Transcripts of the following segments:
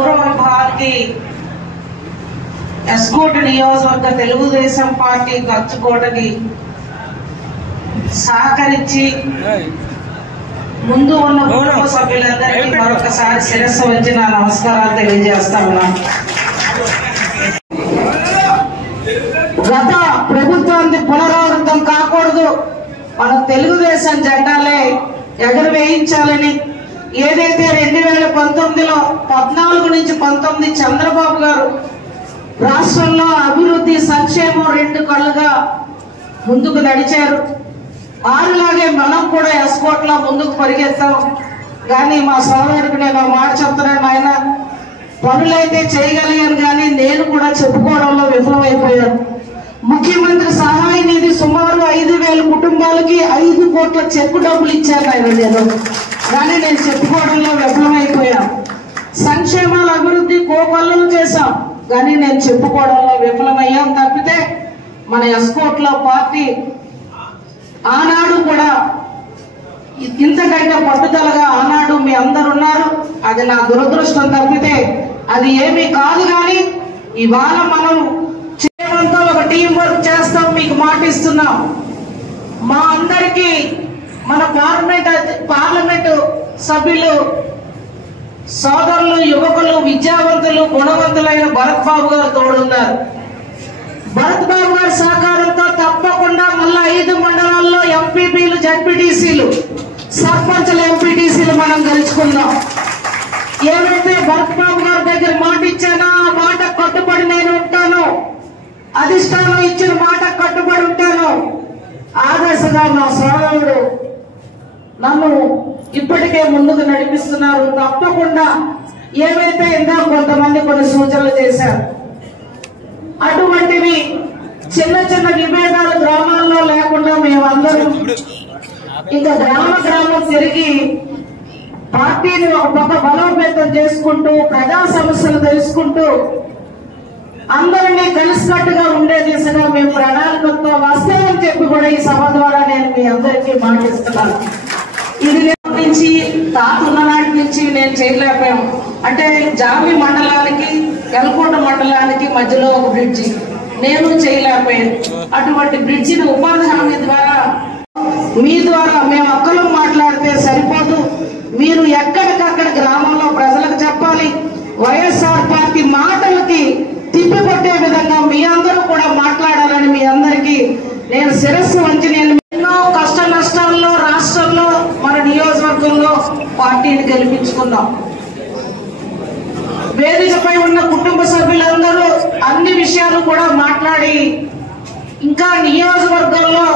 పూర్వ విభాగానికి ఎస్కోట్ నియోజకవర్గ తెలుగుదేశం పార్టీ గచ్చుకోటకి సహకరించి ముందు ఉన్న కుటుంబ సభ్యులందరికీ మరొకసారి శిరస్సు వంచి నా నమస్కారాలు తెలియజేస్తా ఉన్నాను. గత ప్రభుత్వానికి పునరావృతం కాకూడదు, మన తెలుగుదేశం జెండాలే ఎగరవేయించాలని ఏదైతే 2019లో 14 నుంచి 19 చంద్రబాబు గారు రాష్ట్రంలో అభివృద్ధి సంక్షేమం 2 కళ్ళుగా ముందుకు నడిచారు. ఆరులాగే మనం కూడా ఎస్కోట్లో ముందుకు పరిగెత్తాం. కానీ మా సోదరుడికి నేను మాట చెప్తున్నాను, ఆయన పనులైతే చేయగలిగాను కానీ నేను కూడా చెప్పుకోవడంలో విఫలమైపోయాను. ముఖ్యమంత్రి సహాయ నిధి సుమారు 5,000 కుటుంబాలకి 5 కోట్ల చెక్కు డబ్బులు ఇచ్చాను ఆయన నేను, కానీ నేను చెప్పుకోవడంలో విఫలమైపోయాను. సంక్షేమాల అభివృద్ధి కోకొల్లలు చేశాం, కానీ నేను చెప్పుకోవడంలో విఫలమయ్యాం. తప్పితే మన ఎస్కోట్లో పార్టీ ఆనాడు కూడా ఇంతకంటే పట్టుదలగా ఆనాడు మీ అందరు ఉన్నారు. అది నా దురదృష్టం తప్పితే అది ఏమీ కాదు. కానీ ఇవాళ మనం చేయడంతో ఒక టీం వర్క్ చేస్తాం, మీకు మాట ఇస్తున్నాం. మా అందరికీ మన పార్లమెంటు సభ్యులు సోదరులు, యువకులు, విద్యావంతులు, గుణవంతులైన భరత్ బాబు గారు తోడున్నారు. భరత్ బాబు గారి సహకారంతో తప్పకుండా మళ్ళా 5 మండలాల్లో ఎంపీపీలు, జడ్పీటీసీలు, సర్పంచులు, ఎంపీటీసీలు మనం గెలుచుకుందాం. ఏమైతే భరత్ బాబు గారి దగ్గర మాట ఇచ్చానో ఆ మాట కట్టుబడి నేను ఉంటాను. అధిష్టానం ఇచ్చిన మాట కట్టుబడి ఉంటాను. ఆదర్శంగా నా సోదరుడు నన్ను ఇప్పటికే ముందుకు నడిపిస్తున్నారు. తప్పకుండా ఏవైతే ఇందాక కొంతమంది కొన్ని సూచనలు చేశారు, అటువంటివి చిన్న చిన్న విభేదాలు గ్రామాల్లో లేకుండా మేమందరం ఇంకా గ్రామం తిరిగి పార్టీని ఒక పక్క బలోపేతం చేసుకుంటూ ప్రజా సమస్యలు తెలుసుకుంటూ అందరినీ కలిసికట్టుగా ఉండే దిశగా మేము ప్రణాళికతో వస్తామని చెప్పి కూడా ఈ సభ ద్వారా నేను మీ అందరికీ మాటిస్తున్నాను. ఇది నుంచి తాతున్న నాటి నుంచి నేను చేయలేకపోయాం. అంటే జామి మండలానికి, ఎల్కోట మండలానికి మధ్యలో ఒక బ్రిడ్జి నేను చేయలేకపోయాను. అటువంటి బ్రిడ్జిని ఉపాధి హామీ ద్వారా మీ ద్వారా మేము ఒక్కరు మాట్లాడితే సరిపోదు. మీరు ఎక్కడికక్కడ గ్రామంలో ప్రజలకు చెప్పాలి. వైఎస్ఆర్ పార్టీ మాటలకి తిప్పికొట్టే విధంగా మీ అందరూ కూడా మాట్లాడాలని మీ అందరికీ నేను శిరస్సు వంచి నేను ఎన్నో కష్ట నష్టాల్లో రాష్ట్రంలో మన నియోజకవర్గంలో పార్టీని గెలిపించుకున్నాం. వేదికపై ఉన్న కుటుంబ సభ్యులందరూ అన్ని విషయాలు కూడా మాట్లాడి ఇంకా నియోజకవర్గంలో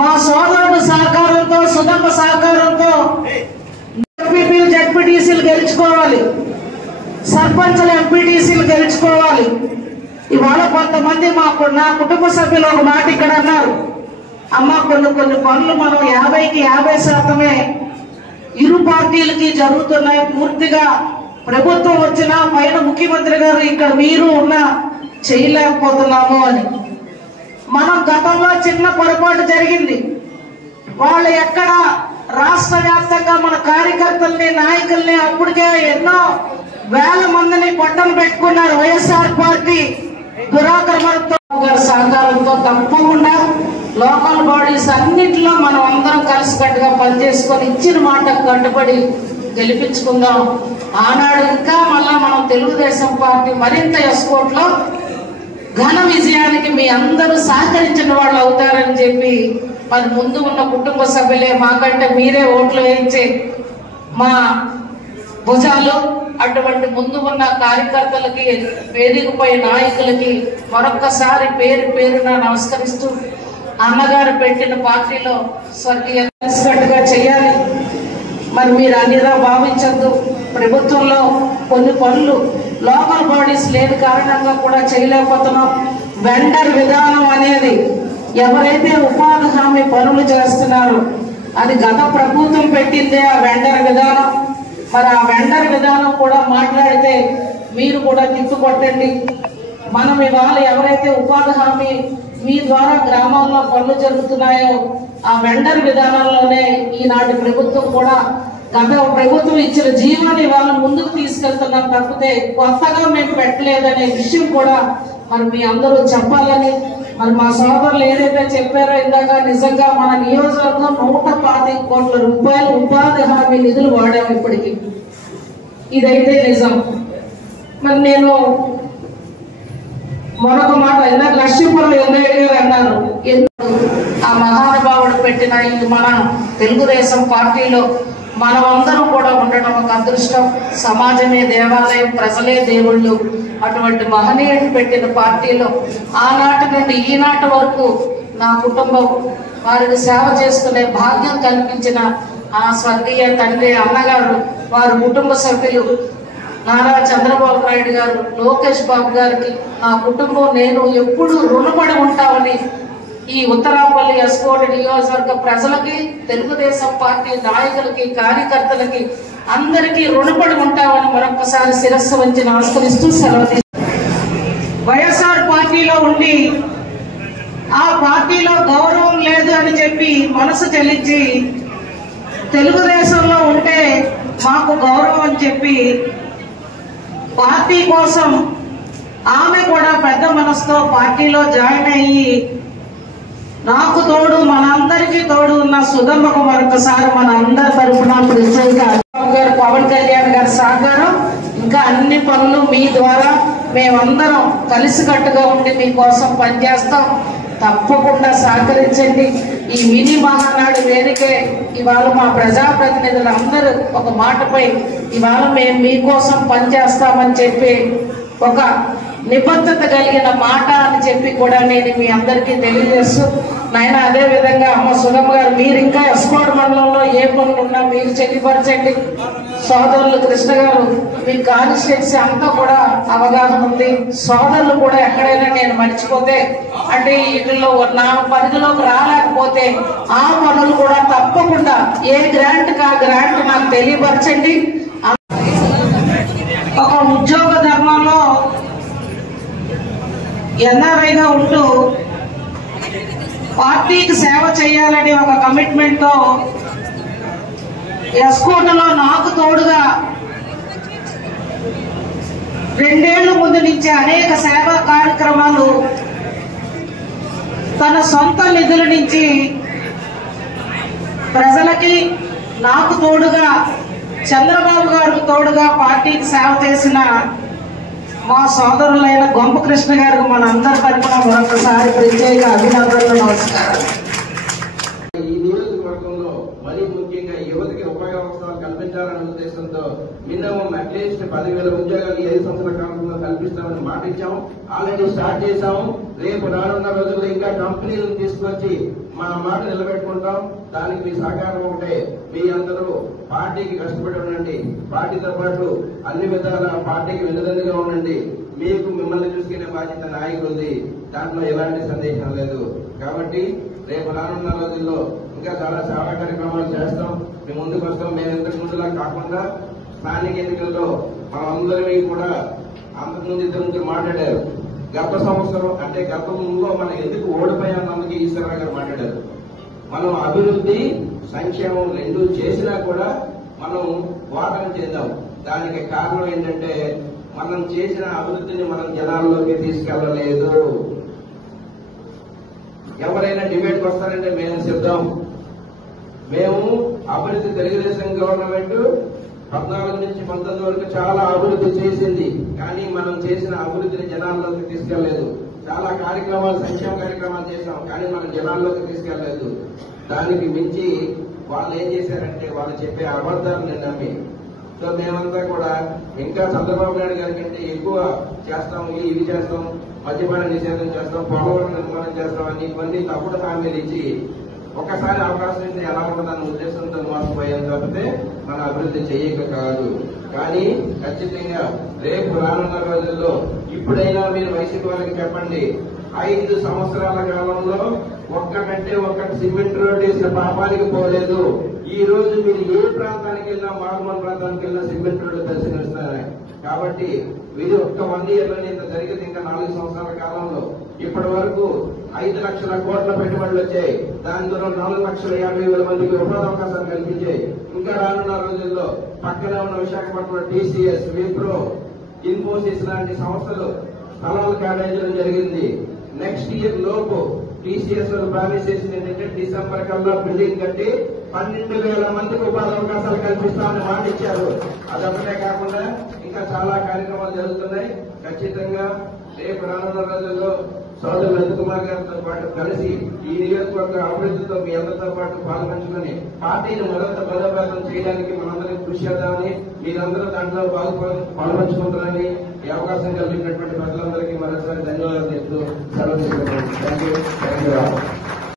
మా సోదరుడు సహకారంతో, సుధమ్మ సహకారంతో ఎంపీపీలు, జడ్పీటీసీలు గెలుచుకోవాలి, సర్పంచులు, ఎంపీటీసీలు గెలుచుకోవాలి. ఇవాళ కొంతమంది నా కుటుంబ సభ్యులు ఒక మాట ఇక్కడ అన్నారు, అమ్మ కొన్ని పనులు మనం 50కి 50% ఇరు పార్టీలకి జరుగుతున్నాయి. పూర్తిగా ప్రభుత్వం వచ్చినా పైన ముఖ్యమంత్రి గారు ఇక్కడ మీరు ఉన్నా చేయలేకపోతున్నాము అని. మనం గతంలో చిన్న పొరపాటు జరిగింది. వాళ్ళు ఎక్కడ రాష్ట్ర వ్యాప్తంగా మన కార్యకర్తల్ని, నాయకుల్ని అప్పటికే ఎన్నో వేల మందిని పట్టణ పెట్టుకున్నారు. వైఎస్ఆర్ పార్టీ దురాక్రమణతో సహకారంతో తప్పకుండా లోకల్ బాడీస్ అన్నింటిలో మనం అందరం కలిసికట్టుగా పనిచేసుకొని ఇచ్చిన మాటకు కట్టుబడి గెలిపించుకుందాం. ఆనాడు ఇంకా మళ్ళా మనం తెలుగుదేశం పార్టీ మరింత ఎస్కోట్లో ఘన విజయానికి మీ అందరూ సహకరించిన వాళ్ళు అవుతారని చెప్పి మరి ముందు ఉన్న కుటుంబ సభ్యులే మాకంటే మీరే ఓట్లు వేయించే మా భుజాలు. అటువంటి ముందు ఉన్న కార్యకర్తలకి, వేదికపై నాయకులకి మరొక్కసారి పేరు పేరున నమస్కరిస్తూ అన్నగారు పెట్టిన పార్టీలో స్వర్గీయంగా చేయాలి. మరి మీరు అన్నిగా భావించద్దు. ప్రభుత్వంలో కొన్ని పనులు లోకల్ బాడీస్ లేని కారణంగా కూడా చేయలేకపోతున్నాం. వెండర్ విధానం అనేది ఎవరైతే ఉపాధి హామీ పనులు చేస్తున్నారో అది గత ప్రభుత్వం పెట్టిందే ఆ వెండర్ విధానం. మరి ఆ వెండర్ విధానం కూడా మాట్లాడితే మీరు కూడా తిప్పుకొట్టండి. మనం ఇవాళ ఎవరైతే ఉపాధి హామీ మీ ద్వారా గ్రామాల్లో పనులు జరుగుతున్నాయో ఆ వెండర్ విధానంలోనే ఈనాటి ప్రభుత్వం కూడా గత ప్రభుత్వం ఇచ్చిన జీవాన్ని ఇవాళ ముందుకు తీసుకెళ్తున్నాం తప్పితే కొత్తగా మేము పెట్టలేదనే విషయం కూడా మరి మీ అందరూ చెప్పాలని, మరి మా సోదరులు ఏదైతే చెప్పారో ఇందాక, నిజంగా మన నియోజకవర్గం 125 కోట్ల రూపాయలు ఉపాధి హామీ నిధులు వాడాము ఇప్పటికి. ఇదైతే నిజం. మరి నేను మరొక మాట, ఇందాక లక్ష్మీపురం ఎన్నయ్య గారు అన్నారు, ఆ మహానుభావుడు పెట్టిన ఈ మన తెలుగుదేశం పార్టీలో మనమందరం కూడా ఉండడం ఒక అదృష్టం. సమాజమే దేవాలయం, ప్రజలే దేవుళ్ళు. అటువంటి మహనీయుడు పెట్టిన పార్టీలో ఆనాటి నుండి ఈనాటి వరకు నా కుటుంబం వారికి సేవ చేసుకునే భాగ్యం కల్పించిన ఆ స్వర్గీయ తండ్రి అన్నగారు, వారి కుటుంబ సభ్యులు నారా చంద్రబాబు నాయుడు గారు, లోకేష్ బాబు గారికి నా కుటుంబం నేను ఎప్పుడూ రుణపడి ఉంటామని ఈ ఉత్తరాపల్లి ఎస్కోట్ నియోజకవర్గ ప్రజలకి, తెలుగుదేశం పార్టీ నాయకులకి, కార్యకర్తలకి అందరికీ రుణపడి ఉంటామని మరొకసారి శిరస్సు వంచి నమస్కరిస్తూ సెలవు. వైఎస్ఆర్ పార్టీలో ఉండి ఆ పార్టీలో గౌరవం లేదు అని చెప్పి మనసు చెల్లించి తెలుగుదేశంలో ఉంటే మాకు గౌరవం అని చెప్పి పార్టీ కోసం ఆమె కూడా పెద్ద మనసుతో పార్టీలో జాయిన్ అయ్యి నాకు తోడు, మనందరికీ తోడు ఉన్న సుధమ్మకు మరొకసారి మన అందరి తరఫున ప్రత్యేక గారు, పవన్ కళ్యాణ్ గారి సహకారం, ఇంకా అన్ని పనులు మీ ద్వారా మేమందరం కలిసికట్టుగా ఉండి మీకోసం పనిచేస్తాం. తప్పకుండా సహకరించండి. ఈ మినీ మహానాడు వేదికే ఇవాళ మా ప్రజాప్రతినిధులందరూ ఒక మాటపై ఇవాళ మేము మీకోసం పనిచేస్తామని చెప్పి ఒక నిబద్ధత కలిగిన మాట అని చెప్పి కూడా నేను మీ అందరికీ తెలియజేస్తూ, నాయన అదే విధంగా అమ్మ సుధమ్మ గారు, మీరు ఇంకా ఎస్కోట్ మండలంలో ఏ పనులు ఉన్నా మీరు తెలియపరచండి. సోదరులు కృష్ణ గారు, మీ కాన్స్టిట్యున్సీ అంతా కూడా అవగాహన ఉంది. సోదరులు కూడా ఎక్కడైనా నేను మర్చిపోతే అంటే వీటిలో నా పరిధిలోకి రాలేకపోతే ఆ పనులు కూడా తప్పకుండా ఏ గ్రాంట్ కా గ్రాంట్ నాకు తెలియపరచండి. ఒక ఉద్యోగ ధర్మంలో ఎన్ఆర్ఐగా ఉంటూ పార్టీకి సేవ చేయాలని ఒక కమిట్మెంట్ తో ఎస్కోటలో నాకు తోడుగా 2 ఏళ్ల ముందు నుంచి అనేక సేవా కార్యక్రమాలు తన సొంత నిధుల నుంచి ప్రజలకి నాకు తోడుగా, చంద్రబాబు గారికి తోడుగా పార్టీకి సేవ చేసిన మా సోదరులైన గొంప కృష్ణ గారికి మన అందరి తరఫున మరొకసారి ప్రత్యేక అభినందనలు, నమస్కారం. ఈ నియోజకవర్గంలో మరీ ముఖ్యంగా యువతకి ఉపాధి అవకాశాలు కల్పించాలనే ఉద్దేశంతో మినిమం అట్లీస్ట్ 10,000 ఉద్యోగాలు 5 సంవత్సరాల కాలంలో కల్పిస్తామని మాట ఇచ్చాము. ఆల్రెడీ స్టార్ట్ చేశాము. రేపు రానున్న రోజుల్లో ఇంకా కంపెనీలను తీసుకొచ్చి మన మాట నిలబెట్టుకుంటాం. దానికి మీ సహకారం ఒకటే. మీ అందరూ పార్టీకి కష్టపడి ఉండండి. పార్టీతో పాటు అన్ని విధాల పార్టీకి వెన్నుదన్నుగా ఉండండి. మీకు మిమ్మల్ని చూసుకునే బాధ్యత నాయకులుంది, దాంట్లో ఎలాంటి సందేహం లేదు. కాబట్టి రేపు రానున్న రోజుల్లో ఇంకా చాలా సేవా కార్యక్రమాలు చేస్తాం. మేము ముందుకు వస్తాం. మేము ఇంతకు ముందులా కాకుండా స్థానిక ఎన్నికల్లో మనందరినీ కూడా అంతకుముందు 2 మాట్లాడారు. గత సంవత్సరం అంటే గత ముందులో మనం ఎందుకు ఓడిపోయామన్నందుకు ఈశ్వరరావు గారు మాట్లాడారు. మనం అభివృద్ధి, సంక్షేమం 2 చేసినా కూడా మనం ఓటమి చెందాం. దానికి కారణం ఏంటంటే మనం చేసిన అభివృద్ధిని మనం జనాల్లోకి తీసుకెళ్లలేదు. ఎవరైనా డిబేట్కి వస్తారంటే మేము సిద్ధం. మేము అభివృద్ధి తెలుగుదేశం గవర్నమెంట్ 14 నుంచి 19 వరకు చాలా అభివృద్ధి చేసింది. కానీ మనం చేసిన అభివృద్ధిని జనాల్లోకి తీసుకెళ్లలేదు. చాలా కార్యక్రమాలు, సంక్షేమ కార్యక్రమాలు చేశాం, కానీ మనం జనాల్లోకి తీసుకెళ్లలేదు. దానికి మించి వాళ్ళు ఏం చేశారంటే వాళ్ళు చెప్పే అబద్ధాలను నమ్మి, సో మేమంతా కూడా ఇంకా చంద్రబాబు నాయుడు గారి కంటే ఎక్కువ చేస్తాం, ఇవి చేస్తాం, మద్యపాన నిషేధం చేస్తాం, పోలవరం నిర్మాణం చేస్తాం అని కొన్ని తప్పుడు హామీలు ఇచ్చి ఒక్కసారి అవకాశం ఇస్తే ఎలా ఉంటుందన్న ఉద్దేశంతో మోసపోయాం తప్పితే మన అభివృద్ధి చేయక కాదు. కానీ ఖచ్చితంగా రేపు రానున్న రోజుల్లో ఇప్పుడైనా మీరు వైసీపీ వాళ్ళకి చెప్పండి, 5 సంవత్సరాల కాలంలో ఒక్కటంటే ఒక్కటి సిమెంట్ రోడ్డు వేసిన పాపానికి పోలేదు. ఈ రోజు మీరు ఏ ప్రాంతానికి వెళ్ళినా, మారుమూల ప్రాంతానికి వెళ్ళినా సిమెంట్ రోడ్డు దర్శనమిస్తున్నారు. కాబట్టి ఇది ఒక్క 1 ఇయర్లోనే ఇంత జరిగింది. ఇంకా 4 సంవత్సరాల కాలంలో ఇప్పటి వరకు 5 లక్షల కోట్ల పెట్టుబడులు వచ్చాయి. దాని ద్వారా 4,50,50,000 మందికి ఉపాధి అవకాశాలు కల్పించాయి. ఇంకా రానున్న రోజుల్లో పక్కనే ఉన్న విశాఖపట్నంలో టీసీఎస్, విప్రో, ఇన్ఫోసిస్ లాంటి సంస్థలు స్థలాలు కేటాయించడం జరిగింది. నెక్స్ట్ ఇయర్ లోపు టీసీఎస్ ప్రామిస్ చేసింది ఏంటంటే డిసెంబర్ కల్లా బిల్డింగ్ కట్టి 12,000 మందికి ఉపాధి అవకాశాలు కల్పిస్తామని మాట ఇచ్చారు. అదొకటే కాకుండా ఇంకా చాలా కార్యక్రమాలు జరుగుతున్నాయి. ఖచ్చితంగా రేపు రానున్న రోజుల్లో సోదరు లలిత్ కుమార్ గారితో పాటు కలిసి ఈ నియోజకవర్గ అభివృద్ధితో మీ అందరితో పాటు పాల్పంచుకుని పార్టీని మరింత బలోపేతం చేయడానికి మనందరికీ కృషి చేద్దామని, మీరందరూ దాంట్లో పాల్పంచుకుంటారని ఈ అవకాశం కలిగినటువంటి ప్రజలందరికీ మరోసారి ధన్యవాదాలు చెప్తూ సెలవు తీసుకుంటాను. Thank you.